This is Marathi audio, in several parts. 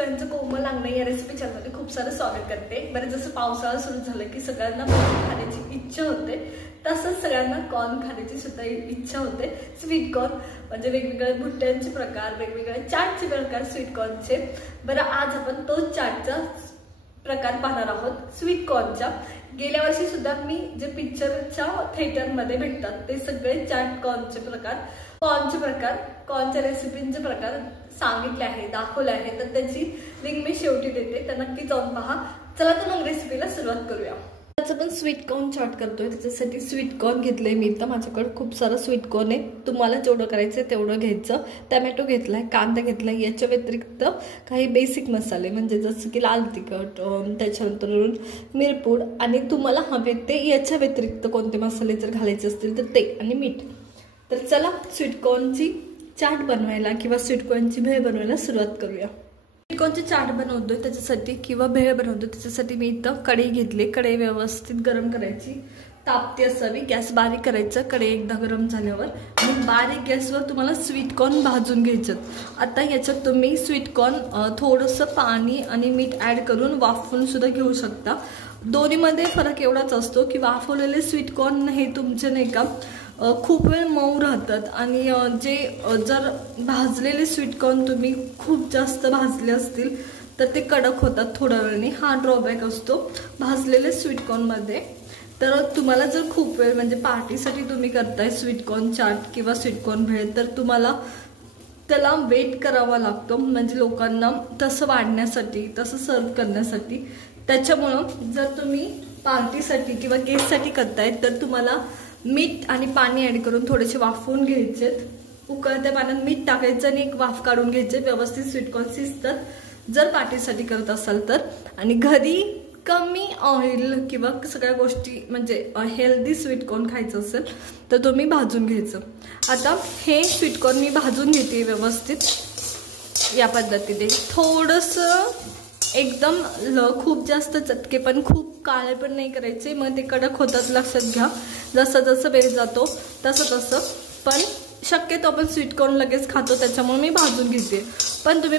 सगळ्यांचं कोमल अंगणे या रेसिपी चॅनलमध्ये खूप सारं स्वागत करते। बरं, जसं पावसाळा सुरू झालं की सगळ्यांना भजी खाण्याची इच्छा होते, तसंच सगळ्यांना कॉर्न खाण्याची सुद्धा इच्छा होते। स्वीट कॉर्न म्हणजे वेगवेगळे भुट्ट्यांचे प्रकार, वेगवेगळे चाटचे प्रकार स्वीट कॉर्नचे। बरं, आज आपण तो चाटचा प्रकार पाहणार आहोत स्वीट कॉर्नचा। गेल्या वर्षी सुद्धा मी जे पिक्चरच्या थिएटरमध्ये भेटतात ते सगळे चाट कॉर्नचे प्रकार, कॉर्नच्या रेसिपींचे प्रकार सांगितले आहे, दाखवले आहे। तर त्याची लिंक मी शेवटी देते, तर नक्की जाऊन पहा। चला तर मग रेसिपीला सुरुवात करूया। आज आपण स्वीट कॉर्न चाट करतोय, त्याच्यासाठी स्वीट कॉर्न घेतले मी। तर माझ्याकडे खूप सारा स्वीट कॉर्न आहे, तुम्हाला जेवढं करायचं तेवढं घ्यायचं। टोमॅटो घेतलाय, कांदा घेतलाय, याच्या व्यतिरिक्त काही बेसिक मसाले म्हणजे जसं की लाल तिखट, त्याच्यानंतर मिरपूड आणि तुम्हाला हवे ते याच्या व्यतिरिक्त कोणते मसाले जर घालायचे असतील तर ते, आणि मीठ। तर चला स्वीट कॉर्नची चाट बनवायला किंवा स्वीट कॉर्नची भेळ बनवायला सुरुवात करूया। स्वीट कॉर्नची चाट बनवतोय त्याच्यासाठी किंवा भेळ बनवतोय त्याच्यासाठी मी इथं कढई घेतली। कढई व्यवस्थित गरम करायची, तापती असावी, गॅस बारीक करायचं। कढई एकदा गरम झाल्यावर आणि बारीक गॅसवर तुम्हाला स्वीट कॉर्न भाजून घ्यायचं। आता याच्यात तुम्ही स्वीट कॉर्न थोडंसं पाणी आणि मीठ ॲड करून वाफवून सुद्धा घेऊ शकता। दोन्हीमध्ये फरक एवढाच असतो की वाफवलेले स्वीट कॉर्न हे तुमचे नाही का खूप वेळ मऊ राहतात, आणि जे जर भाजलेले स्वीट कॉर्न तुम्ही खूप जास्त भाजले असतील तर ते कडक होतात थोड्या वेळाने। हा ड्रॉबॅक असतो भाजलेले स्वीट कॉर्नमध्ये। तर तुम्हाला जर खूप वेळ म्हणजे पार्टीसाठी तुम्ही करताय स्वीट कॉर्न चाट किंवा स्वीट कॉर्न भेळ, तर तुम्हाला त्याला वेट करावा लागतो, म्हणजे लोकांना तसं वाढण्यासाठी, तसं सर्व करण्यासाठी। त्याच्यामुळं जर तुम्ही पार्टीसाठी किंवा गेस्टसाठी करताय तर तुम्हाला मीठ आणि पाणी ॲड करून थोडेसे वाफवून घ्यायचे। उकळत्या पाण्यात मीठ टाकायचं आणि एक वाफ काढून घ्यायचे, व्यवस्थित स्वीट कॉर्न शिजतात जर पार्टीसाठी करत असाल तर। आणि घरी कमी ऑइल किंवा सगळ्या गोष्टी म्हणजे हेल्दी स्वीट कॉर्न खायचं असेल तर तुम्ही भाजून घ्यायचं। आता हे स्वीट कॉर्न मी भाजून घेते व्यवस्थित या पद्धतीने। थोडंसं एकदम खूप जास्त चटके पण खूप काळे पण नाही करायचे, मग ते कडक होतात, लक्षात घ्या। जसं जसं वेळ जातो तसं पण शक्यतो आपण स्वीट कॉर्न लगेच खातो, त्याच्यामुळे मी भाजून घेते। पण तुम्ही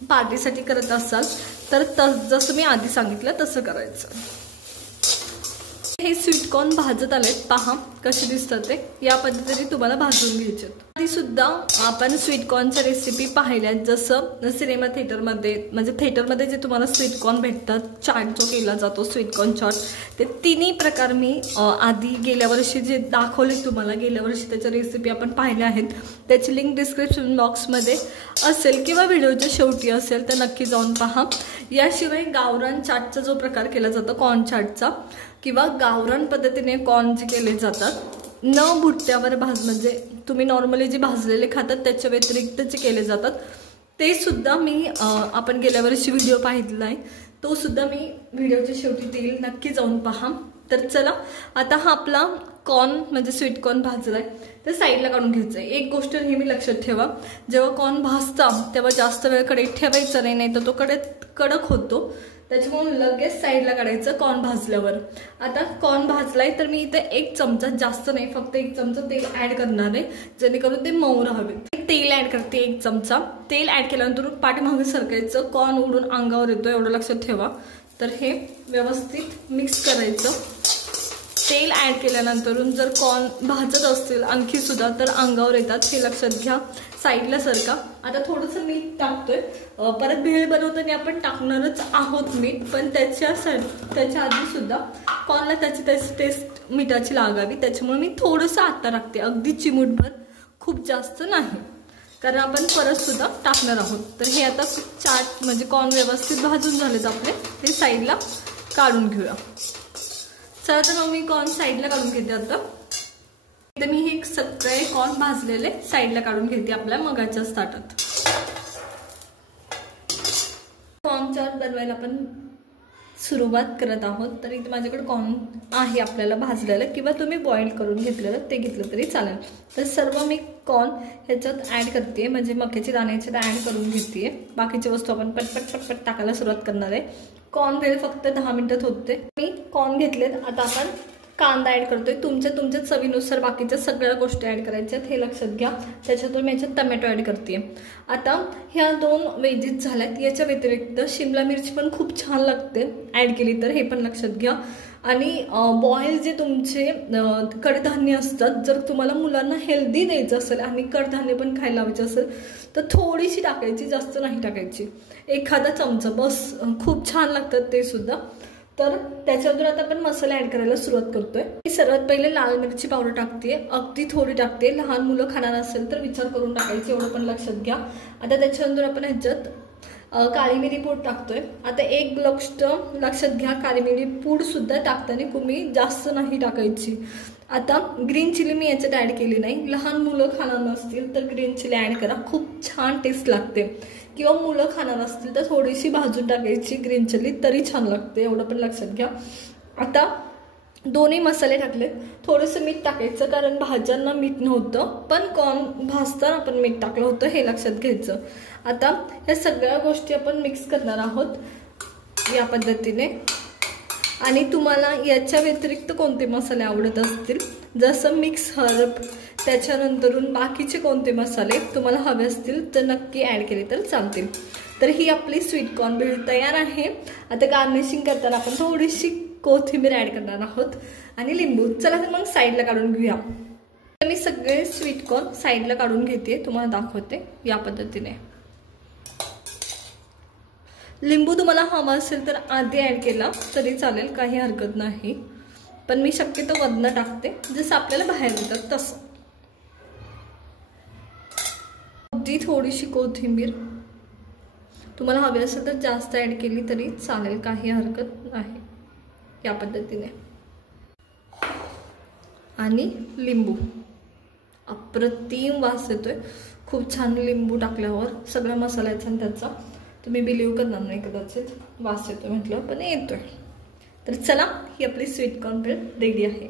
पार्टीसाठी करत असाल तर जसं मी आधी सांगितलं तसं करायचं। हे स्वीट कॉर्न भाजत आलेत, पहा कसे दिसतात ते। या पद्धतीने तुम्हाला भाजून घ्यायचे। आधी सुद्धा आपण स्वीट कॉर्नच्या रेसिपी पाहिल्यात, जसं सिनेमा थिएटरमध्ये म्हणजे थिएटरमध्ये जे तुम्हाला स्वीट कॉर्न भेटतात, चाट जो केला जातो स्वीट कॉर्न चाट, ते तिन्ही प्रकार मी आधी गेल्या वर्षी जे दाखवले तुम्हाला, गेल्या वर्षी त्याच्या रेसिपी आपण पाहिल्या आहेत। त्याची लिंक डिस्क्रिप्शन बॉक्समध्ये असेल किंवा व्हिडिओच्या शेवटी असेल, तर नक्की जाऊन पहा। याशिवाय गावरान चाटचा जो प्रकार केला जातो कॉर्न चाटचा, किंवा गावरान पद्धतीने कॉर्न जे केले जातात न भुट्ट्यावर म्हणजे तुम्ही नॉर्मली जे भाजलेले खातात त्याच्या व्यतिरिक्त जे केले जातात, ते सुद्धा मी आपण गेल्या वर्षी व्हिडिओ पाहिलेला आहे, तो सुद्धा मी व्हिडिओच्या शेवटी देईल, नक्की जाऊन पहा। तर चला, आता हा आपला कॉर्न म्हणजे स्वीट कॉर्न भाजलाय तर साईडला काढून घ्यायचं। एक गोष्ट नेहमी लक्षात ठेवा, जेव्हा कॉर्न भाजता तेव्हा जास्त वेळ कढईत ठेवायचं नाही, तर तो कडक होतो। त्याच्यामुळे लगेच साईडला काढायचं कॉर्न भाजल्यावर। आता कॉर्न भाजलाय तर मी इथे 1 चमचा, जास्त नाही, फक्त 1 चमचा तेल ॲड करणार आहे, जेणेकरून ते मऊ राहावे। तेल ॲड करते 1 चमचा। तेल ॲड केल्यानंतर पाठीमागे सरकायचं, कॉर्न उडून अंगावर येतो एवढं लक्षात ठेवा। तर हे व्यवस्थित मिक्स करायचं। तेल ॲड केल्यानंतर जर कॉर्न भाजत असतील आणखी सुद्धा तर अंगावर येतात, हे लक्षात घ्या। साईडला सरका। आता थोडंसं मीठ टाकतोय, परत भेळ बनवताना आपण टाकणारच आहोत मीठ, पण त्याच्या आधी सुद्धा कॉर्नला त्याची टेस्ट मिठाची लागावी, त्याच्यामुळे मी थोडंसं आता टाकते, अगदी चिमूटभर, खूप जास्त नाही, कारण आपण परत सुद्धा टाकणार आहोत। तर हे आता चाट म्हणजे कॉर्न व्यवस्थित भाजून झालेत आपले, ते साईडला काढून घेऊया। चला तर मग मी कॉर्न साईडला काढून घेते। आता मी हे सगळे कॉर्न भाजलेले साईडला काढून घेते आपल्या मगाच्याच ताटात। कॉर्न चाट बनवायला आपण सुरुवात करत आहोत, तर इथे माझ्याकडे कॉर्न आहे आपल्याला भाजलेलं, किंवा तुम्ही बॉईल करून घेतलेलं ते घेतलं तरी चालेल। तर सर्व मी कॉर्न ह्याच्यात ॲड करते, म्हणजे मक्याची दाण्याची ॲड करून घेते। बाकीची वस्तू आपण पटपट टाकायला सुरुवात करणार आहे। कॉर्न भेळ फक्त 10 मिनिटात होते। मी कॉर्न घेतलेत, आता आपण कांदा ॲड करतोय, तुमच्या चवीनुसार बाकीच्या सगळ्या गोष्टी ॲड करायच्यात हे लक्षात घ्या। त्याच्यातून मी याच्यात टमॅटो ॲड करते। आता ह्या 2 वेजीस झाल्यात, याच्या व्यतिरिक्त शिमला मिरची पण खूप छान लागते ॲड केली तर, हे पण लक्षात घ्या। आणि बॉईल जे तुमचे कडधान्य असतात, जर तुम्हाला मुलांना हेल्दी द्यायचं असेल आणि कडधान्य पण खायला लावायचं असेल तर थोडीशी टाकायची, जास्त नाही टाकायची, एखादा चमचा बस, खूप छान लागतात ते सुद्धा। तर त्याच्यावर आता आपण मसाला ॲड करायला सुरुवात करतोय। मी सर्वात पहिले लाल मिरची पावडर टाकते, अगदी थोडी टाकते, लहान मुलं खाणार असेल तर विचार करून टाकायची, एवढं पण लक्षात घ्या। आता त्याच्यानंतर आपण ह्याच्यात काळी मिरी पूड टाकतोय। आता एक गोष्ट लक्षात घ्या, काळी मिरी पूड सुद्धा टाकताना तुम्ही जास्त नाही टाकायची। आता ग्रीन चिली मी याच्यात ॲड केली नाही, लहान मुलं खाणार नसतील तर ग्रीन चिली ॲड करा, खूप छान टेस्ट लागते। किंवा मुलं खाणार असतील तर थोडीशी भाजून टाकायची ग्रीन चिली, तरी छान लागते, एवढं पण लक्षात घ्या। आता दोन्ही मसाले टाकलेत, थोडंसं मीठ टाकायचं कारण भाज्यांना मीठ नव्हतं, पण कॉर्न भाजताना आपण मीठ टाकलं होतं, हे लक्षात घ्यायचं। आता ह्या सगळ्या गोष्टी आपण मिक्स करणार आहोत या पद्धतीने। आणि तुम्हाला याच्या व्यतिरिक्त कोणते मसाले आवडत असतील, जसं मिक्स हर्ब, त्याच्यानंतरून बाकीचे कोणते मसाले तुम्हाला हवे असतील तर नक्की ॲड केले तर चालतील। तर ही आपली स्वीट कॉर्न भेळ तयार आहे। आता गार्निशिंग करताना आपण थोडीशी कोथिंबीर ॲड करणार आहोत आणि लिंबू। चला तर मग साईडला काढून घेऊया। मी सगळे स्वीट कॉर्न साईडला काढून घेते, तुम्हाला दाखवते या पद्धतीने। लिंबू तुम्हाला हवा असेल तर आधी ॲड केला तरी चालेल, काही हरकत नाही, पण मी शक्यतो वरनं टाकते, जसं आपल्याला बाहेर येतात तसं। अगदी थोडीशी कोथिंबीर तुम्हाला हवी असेल तर जास्त ॲड केली तरी चालेल, काही हरकत नाही, या पद्धतीने। आणि लिंबू, अप्रतिम वास येतोय, खूप छान लिंबू टाकल्यावर सगळ्या मसाल्याचा त्याचा, तुम्ही बिलीव्ह करणार नाही कदाचित, वास येतो म्हटलं पण येतोय। तर चला, ही आपली स्वीट कॉर्न भेळ रेडी आहे।